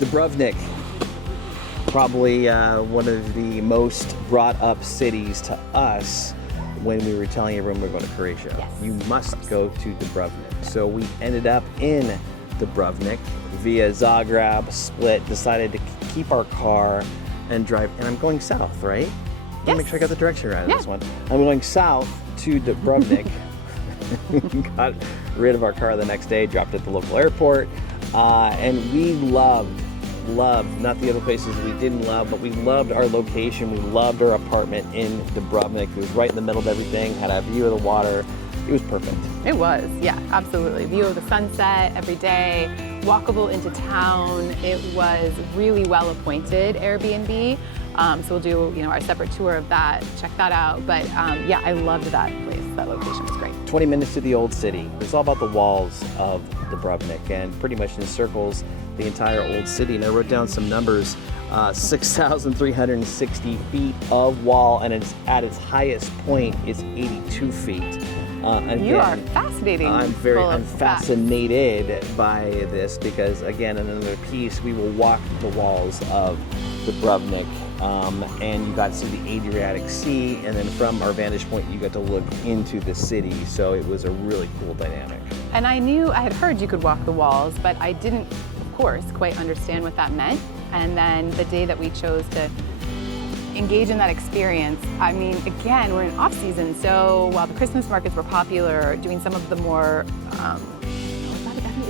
Dubrovnik, probably one of the most brought up cities to us when we were telling everyone we were going to Croatia. Yes. You must go to Dubrovnik. So we ended up in Dubrovnik via Zagreb, Split, decided to keep our car and drive, and I'm going south, right? Let me make sure I got the direction right on this one. I'm going south to Dubrovnik. Got rid of our car the next day, dropped it at the local airport, and we loved, not the other places we didn't love, but we loved our location. We loved our apartment in Dubrovnik. It was right in the middle of everything, had a view of the water. It was perfect. It was, yeah, absolutely. View of the sunset every day, walkable into town. It was really well appointed Airbnb. So we'll do, our separate tour of that, check that out. But yeah, I loved that place. That location was great. 20 minutes to the old city. It's all about the walls of Dubrovnik and pretty much encircles the entire old city. And I wrote down some numbers, 6,360 feet of wall, and it's at its highest point, it's 82 feet. Again, you are fascinating. I'm fascinated by this because, again, in another piece, we will walk the walls of Dubrovnik, and you got to see the Adriatic Sea, and then from our vantage point, you got to look into the city. So it was a really cool dynamic. And I had heard you could walk the walls, but I didn't, of course, quite understand what that meant. And then the day that we chose to engage in that experience, I mean, again, we're in off season, so while the Christmas markets were popular, doing some of the more, is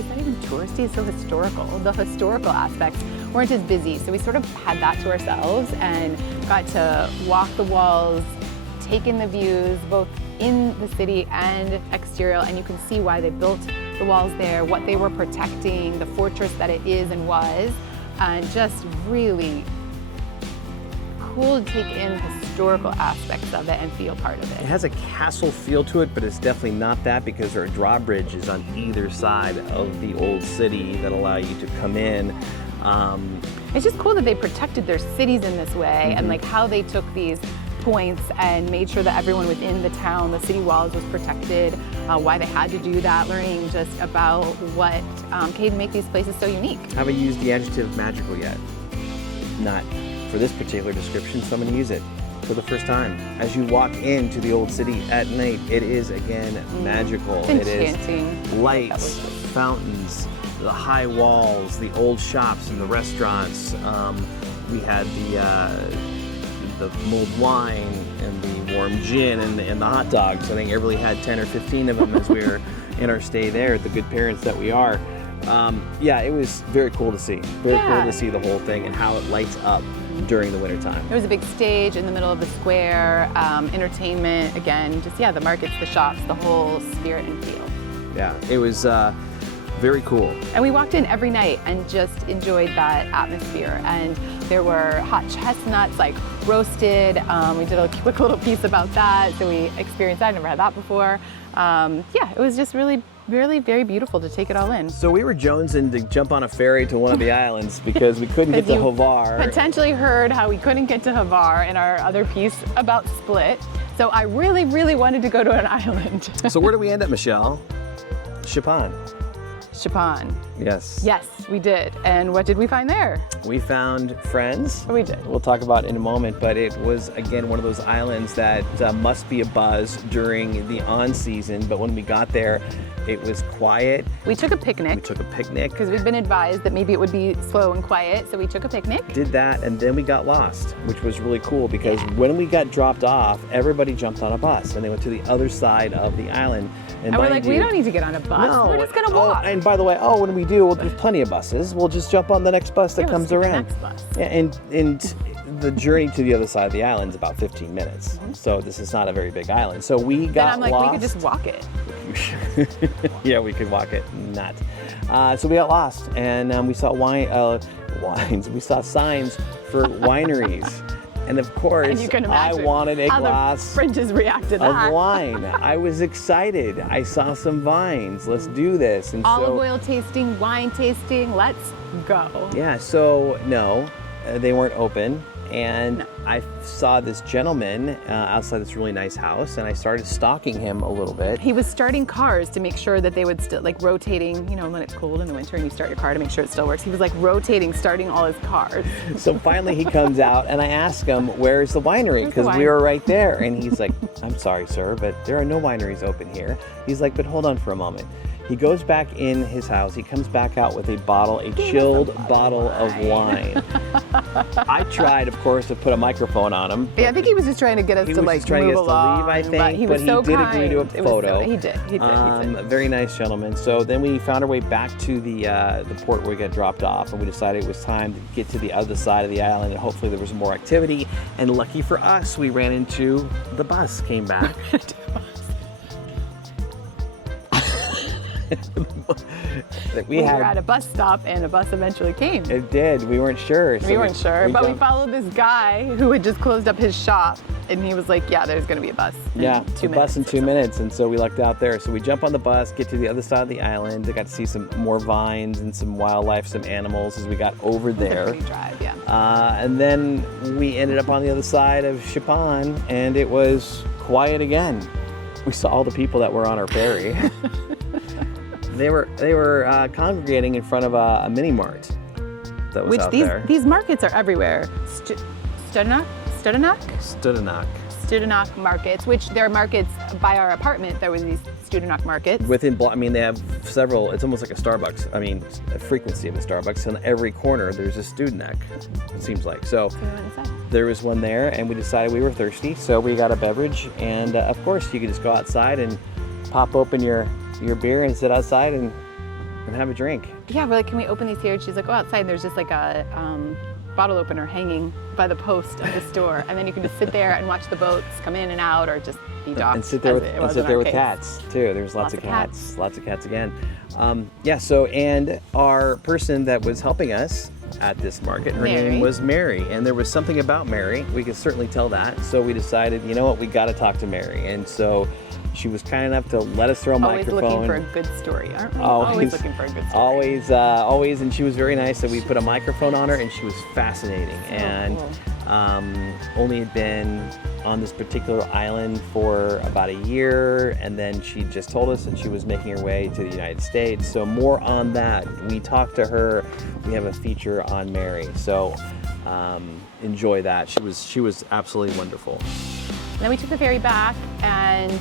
that even touristy? So historical. The historical aspects weren't as busy, so we sort of had that to ourselves and got to walk the walls, take in the views, both in the city and exterior, and you can see why they built the walls there, what they were protecting, the fortress that it is and was, and just really cool to take in historical aspects of it and feel part of it. It has a castle feel to it, but it's definitely not that because there are drawbridges on either side of the old city that allow you to come in. It's just cool that they protected their cities in this way, and like how they took these points and made sure that everyone within the town, the city walls, was protected, why they had to do that, learning just about what can make these places so unique. Have I used the adjective magical yet? Not for this particular description, so I'm going to use it for the first time. As you walk into the old city at night, it is again magical. Enchanting. It is lights, fountains, the high walls, the old shops and the restaurants. We had the mulled wine and the warm gin and the hot dogs. I think everybody had 10 or 15 of them as we were in our stay there, the good parents that we are. Yeah, it was very cool to see. Very cool to see the whole thing and how it lights up during the wintertime. There was a big stage in the middle of the square, entertainment, again, just, the markets, the shops, the whole spirit and feel. Yeah, it was very cool. And we walked in every night and just enjoyed that atmosphere. And there were hot chestnuts, like roasted. We did a quick little piece about that, so we experienced that. I never had that before. Yeah, it was just really very beautiful to take it all in. So we were jonesing to jump on a ferry to one of the islands because we couldn't get to Hvar. Potentially heard how we couldn't get to Hvar in our other piece about Split. So I really wanted to go to an island. So where did we end up, Michelle? Chopin. Chopin. Yes. Yes, we did. And what did we find there? We found friends. We did. We'll talk about in a moment, but it was, again, one of those islands that must be a buzz during the on-season, but when we got there, it was quiet. We took a picnic. Because we'd been advised that maybe it would be slow and quiet, so we took a picnic. Did that, and then we got lost, which was really cool because when we got dropped off, everybody jumped on a bus, and they went to the other side of the island. And we're like, we don't need to get on a bus. No, we're just gonna walk. And by the way, when we do, there's plenty of buses. We'll just jump on the next bus that comes around. The next bus. Yeah, and the journey to the other side of the island is about 15 minutes. So this is not a very big island. So we got lost. lost. We could just walk it. Yeah, we could walk it. Not. So we got lost, and we saw wines. We saw signs for wineries. And of course, I wanted a glass of wine. I was excited. I saw some vines. Let's do this. And olive oil tasting, wine tasting. Let's go. Yeah, so no, they weren't open. And I saw this gentleman outside this really nice house, and I started stalking him a little bit. He was starting cars to make sure that they would still, like rotating, you know, when it's cold in the winter and you start your car to make sure it still works. He was like rotating, starting all his cars. So finally he comes out, and I ask him, where's the winery? Because we were right there. And he's like, I'm sorry, sir, but there are no wineries open here. He's like, but hold on for a moment. He goes back in his house. He comes back out with a chilled bottle of wine. I tried, of course, to put a microphone on him. Yeah, I think he was just trying to get us to like move along. I think, but he was so did kind. agree to a photo. He did. A very nice gentleman. So then we found our way back to the port where we got dropped off, and we decided it was time to get to the other side of the island, and hopefully there was more activity. And lucky for us, we ran into the bus, came back. We were at a bus stop, and a bus eventually came. It did. We weren't sure. We weren't sure, but we followed this guy who had just closed up his shop, and he was like, yeah, there's going to be a bus. Yeah, a bus in 2 minutes, and so we lucked out there. So we jump on the bus, get to the other side of the island. I got to see some more vines and some wildlife, some animals as we got over there. It was a pretty drive, yeah. And then we ended up on the other side of Chopin, and it was quiet again. We saw all the people that were on our ferry. They were congregating in front of a mini mart that was out there. These markets are everywhere. Studenak markets, which there are markets by our apartment. There was these Studenak markets. They have several. It's almost like a Starbucks. I mean, a frequency of a Starbucks. On every corner, there's a Studenak. It seems like so. There was one there, and we decided we were thirsty, so we got a beverage. And of course, you could just go outside and pop open your beer and sit outside and have a drink. Yeah, we're like, can we open these here? And she's like, go outside. And there's just like a bottle opener hanging by the post of the store, and then you can just sit there and watch the boats come in and out, or just be docked. And sit there with cats too. There's lots of cats. Lots of cats again. And our person that was helping us at this market, her name was Mary, and there was something about Mary. We could certainly tell that. So we decided, you know what, we got to talk to Mary, and so she was kind enough to let us throw a microphone. Always looking for a good story, aren't we? Always looking for a good story. Always, and she was very nice. So we put a microphone on her, and she was fascinating. Only had been on this particular island for about a year, and then she just told us that she was making her way to the United States. So more on that. We talked to her. We have a feature on Mary. So enjoy that. She was absolutely wonderful. And then we took the ferry back, and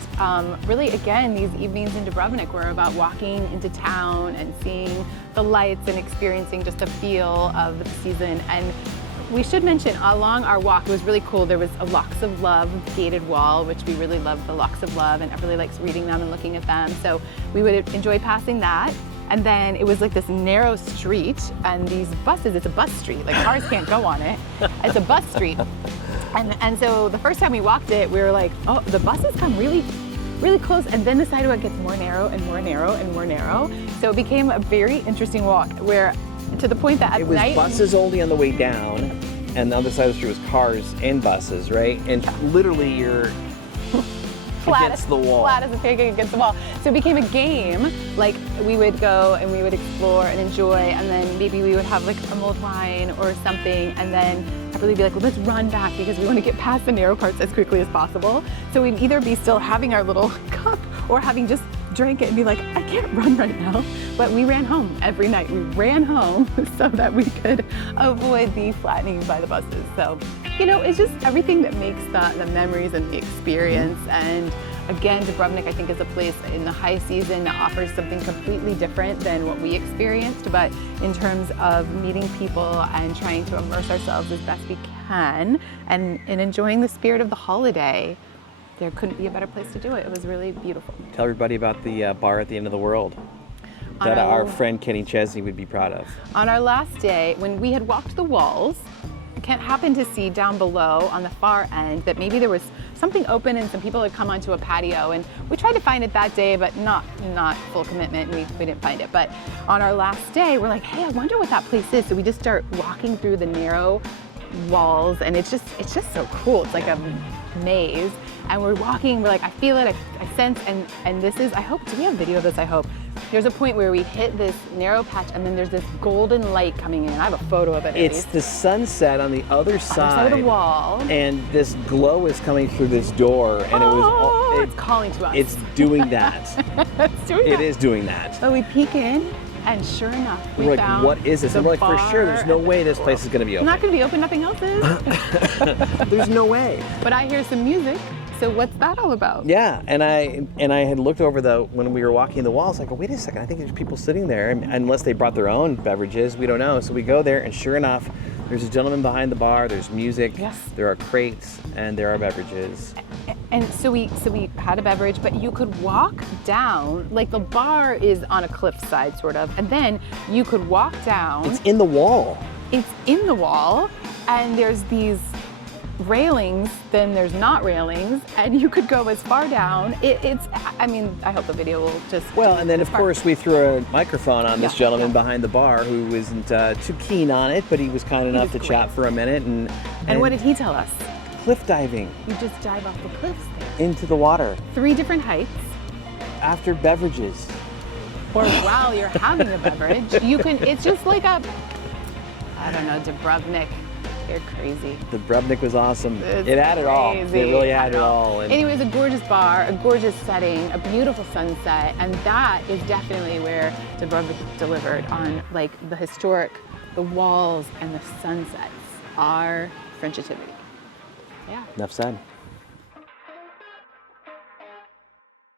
really, again, these evenings in Dubrovnik were about walking into town and seeing the lights and experiencing just a feel of the season. And we should mention, along our walk, it was really cool. There was a Locks of Love gated wall, which we really love the Locks of Love, and everybody likes reading them and looking at them. So we would enjoy passing that. And then it was like this narrow street, and these buses, it's a bus street, like cars can't go on it. It's a bus street. And so the first time we walked it, we were like, oh, the buses come really, really close. And then the sidewalk gets more narrow and more narrow and more narrow. So it became a very interesting walk, where to the point that at night— It was buses only on the way down, and the other side of the street was cars and buses, right? And literally you're against the wall. Flat as a pancake against the wall. So it became a game. Like, we would go and we would explore and enjoy, and then maybe we would have like a mulled wine or something, and then everybody would be like, well, let's run back because we want to get past the narrow parts as quickly as possible. So we'd either be still having our little cup or having just drank it and be like, I can't run right now. But we ran home every night. We ran home so that we could avoid the flattening by the buses. So, you know, it's just everything that makes the memories and the experience. And again, Dubrovnik, I think, is a place in the high season that offers something completely different than what we experienced. But in terms of meeting people and trying to immerse ourselves as best we can and enjoying the spirit of the holiday, there couldn't be a better place to do it. It was really beautiful. Tell everybody about the bar at the end of the world that our friend Kenny Chesney would be proud of. On our last day, when we had walked the walls, I happened to see down below on the far end that maybe there was something open and some people had come onto a patio, and we tried to find it that day, but not full commitment. We didn't find it. But on our last day, we're like, hey, I wonder what that place is. So we just start walking through the narrow walls, and it's just so cool. It's like a maze, and we're walking, we're like, I feel it, I sense, and this is, I hope, do we have video of this? I hope. There's a point where we hit this narrow patch and then there's this golden light coming in. I have a photo of it. It's the sunset on the other side of the wall. and this glow is coming through this door, and It's calling to us. It's doing that. It's doing that. It is doing that. So we peek in, and sure enough, we We're like, found what is this? the And we're like, for sure, there's no bar way and this place is going to be It's open. not going to be open. Nothing else is. There's no way. But I hear some music. So what's that all about? Yeah, and I had looked over when we were walking the walls. I go, wait a second, I think there's people sitting there, unless they brought their own beverages. We don't know. So we go there, and sure enough, there's a gentleman behind the bar. There's music. Yes. There are crates, and there are beverages. And so we had a beverage, but you could walk down, like the bar is on a cliffside sort of, and then you could walk down. It's in the wall. It's in the wall, and there's these railings, then there's not railings, and you could go as far down. I mean, I hope the video will just. Well, and then of course we threw a microphone on this Yeah, gentleman yeah. behind the bar who wasn't too keen on it, but he was kind enough to was chat great. for a minute. And what did he tell us? Cliff diving You just dive off the cliffs there. into the water 3 different heights, after beverages. or while you're having a beverage. You can, it's just like I don't know, Dubrovnik. You're crazy. Dubrovnik was awesome. It's It had it all. It crazy. really I had it know. all. And Anyway, it was a gorgeous bar, a gorgeous setting, a beautiful sunset, and that is definitely where Dubrovnik delivered on like the historic, the walls and the sunsets are Frenchitivity. Yeah. enough said.